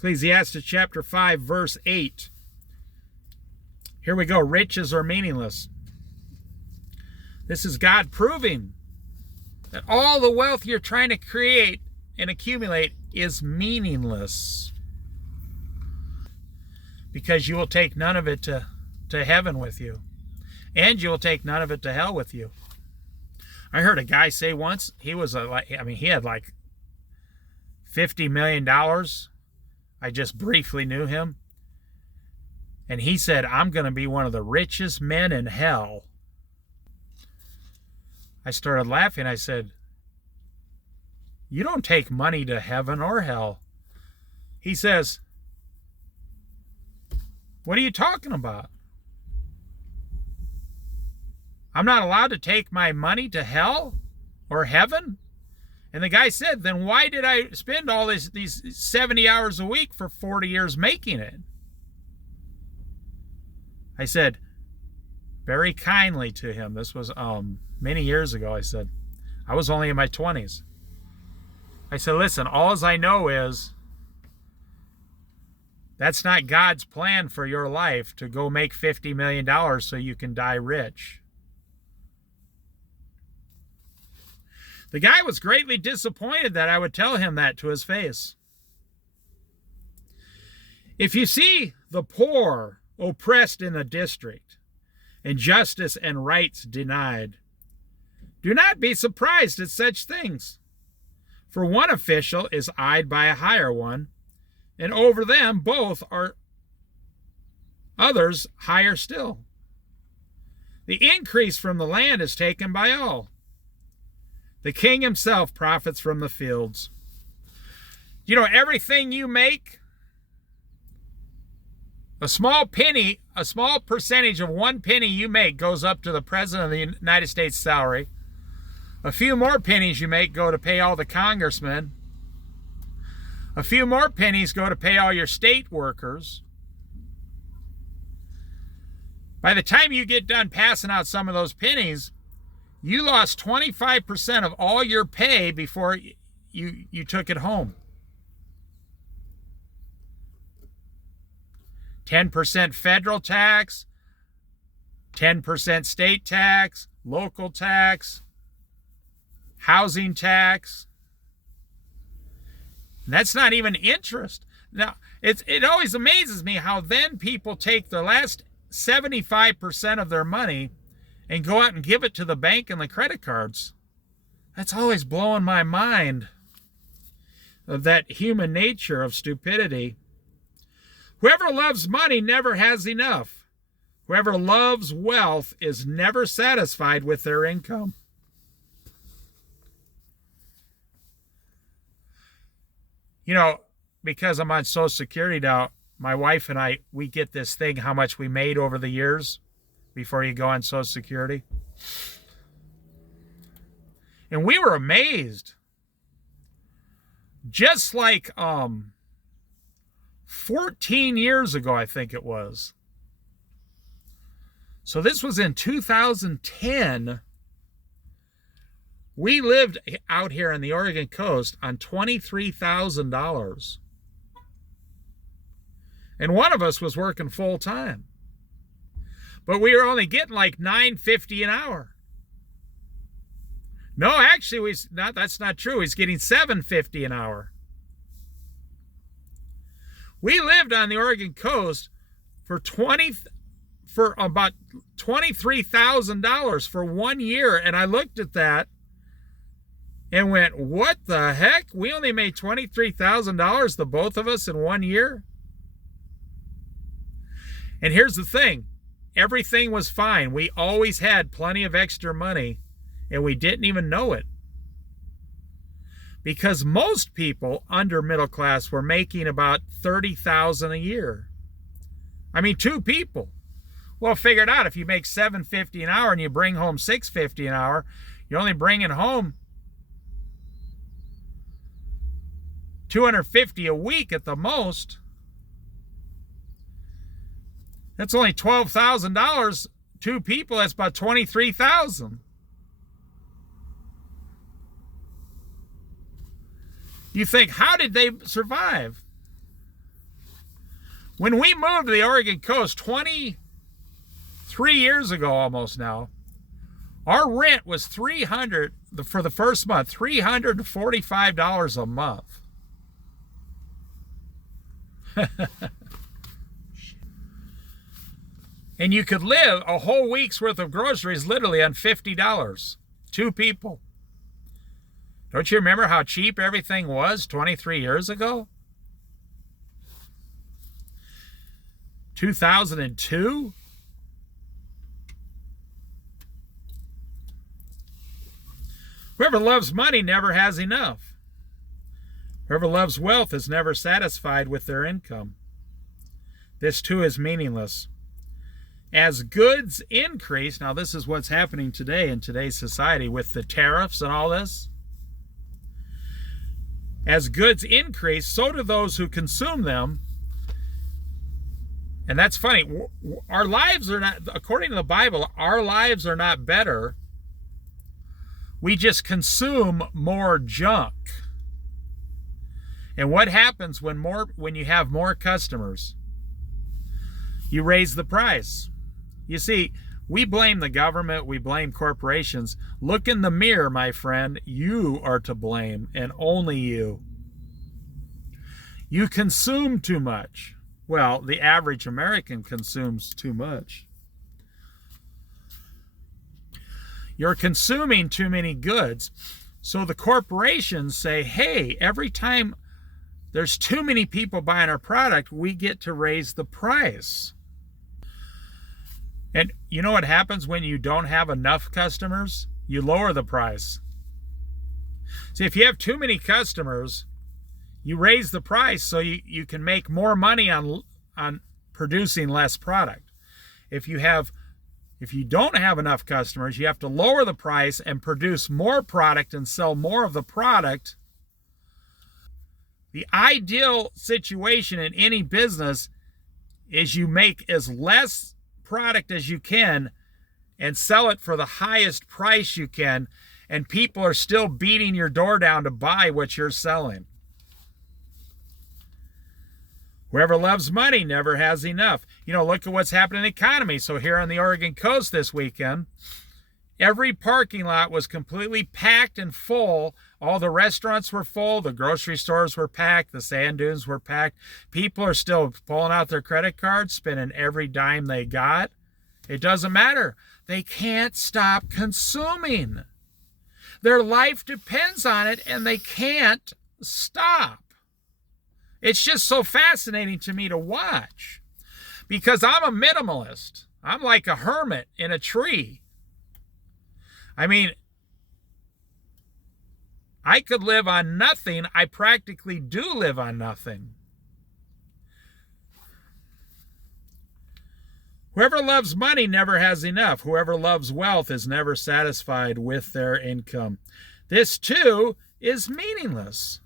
Ecclesiastes chapter 5, verse 8. Here we go. Riches are meaningless. This is God proving that all the wealth you're trying to create and accumulate is meaningless, because you will take none of it to heaven with you, and you will take none of it to hell with you. I heard a guy say once, he had like $50 million. I just briefly knew him. And he said, I'm going to be one of the richest men in hell. I started laughing. I said, you don't take money to heaven or hell. He says, what are you talking about? I'm not allowed to take my money to hell or heaven? And the guy said, then why did I spend all these 70 hours a week for 40 years making it? I said, very kindly to him, this was many years ago, I said, I was only in my 20s. I said, listen, all I know is that's not God's plan for your life, to go make $50 million so you can die rich. The guy was greatly disappointed that I would tell him that to his face. If you see the poor oppressed in a district, and justice and rights denied, do not be surprised at such things. For one official is eyed by a higher one, and over them both are others higher still. The increase from the land is taken by all. The king himself profits from the fields. You know, everything you make, a small percentage of 1 penny you make goes up to the President of the United States salary. A few more pennies you make go to pay all the congressmen. A few more pennies go to pay all your state workers. By the time you get done passing out some of those pennies, you lost 25% of all your pay before you took it home. 10% federal tax, 10% state tax, local tax, housing tax. And that's not even interest. Now, it always amazes me how then people take the last 75% of their money and go out and give it to the bank and the credit cards. That's always blowing my mind, of that human nature of stupidity. Whoever loves money never has enough. Whoever loves wealth is never satisfied with their income. You know, because I'm on Social Security now, my wife and I, we get this thing, how much we made over the years before you go on Social Security. And we were amazed. Just like 14 years ago, I think it was. So this was in 2010. We lived out here on the Oregon coast on $23,000. And one of us was working full time. But we were only getting like $9.50 an hour. No, actually, that's not true. He's getting $7.50 an hour. We lived on the Oregon coast for about $23,000 for 1 year, and I looked at that and went, "What the heck? We only made $23,000, the both of us, in 1 year." And here's the thing: everything was fine. We always had plenty of extra money, and we didn't even know it. Because most people under middle class were making about $30,000 a year. I mean, 2 people. Well, figure it out. If you make $7.50 an hour and you bring home $6.50 an hour, you're only bringing home $250 a week at the most. That's only $12,000. 2 people, that's about $23,000. You think, how did they survive? When we moved to the Oregon coast 23 years ago almost now, our rent was $300 for the first month, $345 a month. And you could live a whole week's worth of groceries literally on $50. 2 people. Don't you remember how cheap everything was 23 years ago? 2002? Whoever loves money never has enough. Whoever loves wealth is never satisfied with their income. This too is meaningless. As goods increase, now this is what's happening today in today's society with the tariffs and all this. As goods increase, so do those who consume them. And that's funny. Our lives are not, according to the Bible, our lives are not better. We just consume more junk. And what happens when you have more customers? You raise the price. You see, we blame the government, we blame corporations. Look in the mirror, my friend. You are to blame, and only you. You consume too much. Well, the average American consumes too much. You're consuming too many goods. So the corporations say, hey, every time there's too many people buying our product, we get to raise the price. And you know what happens when you don't have enough customers? You lower the price. See, if you have too many customers, you raise the price so you can make more money on producing less product. If you don't have enough customers, you have to lower the price and produce more product and sell more of the product. The ideal situation in any business is you make as less product as you can and sell it for the highest price you can, and people are still beating your door down to buy what you're selling. Whoever loves money never has enough. You know, look at what's happening in the economy. So here on the Oregon coast this weekend, every parking lot was completely packed and full. All the restaurants were full. The grocery stores were packed. The sand dunes were packed. People are still pulling out their credit cards, spending every dime they got. It doesn't matter. They can't stop consuming. Their life depends on it, and they can't stop. It's just so fascinating to me to watch, because I'm a minimalist. I'm like a hermit in a tree. I mean, I could live on nothing. I practically do live on nothing. Whoever loves money never has enough. Whoever loves wealth is never satisfied with their income. This too is meaningless.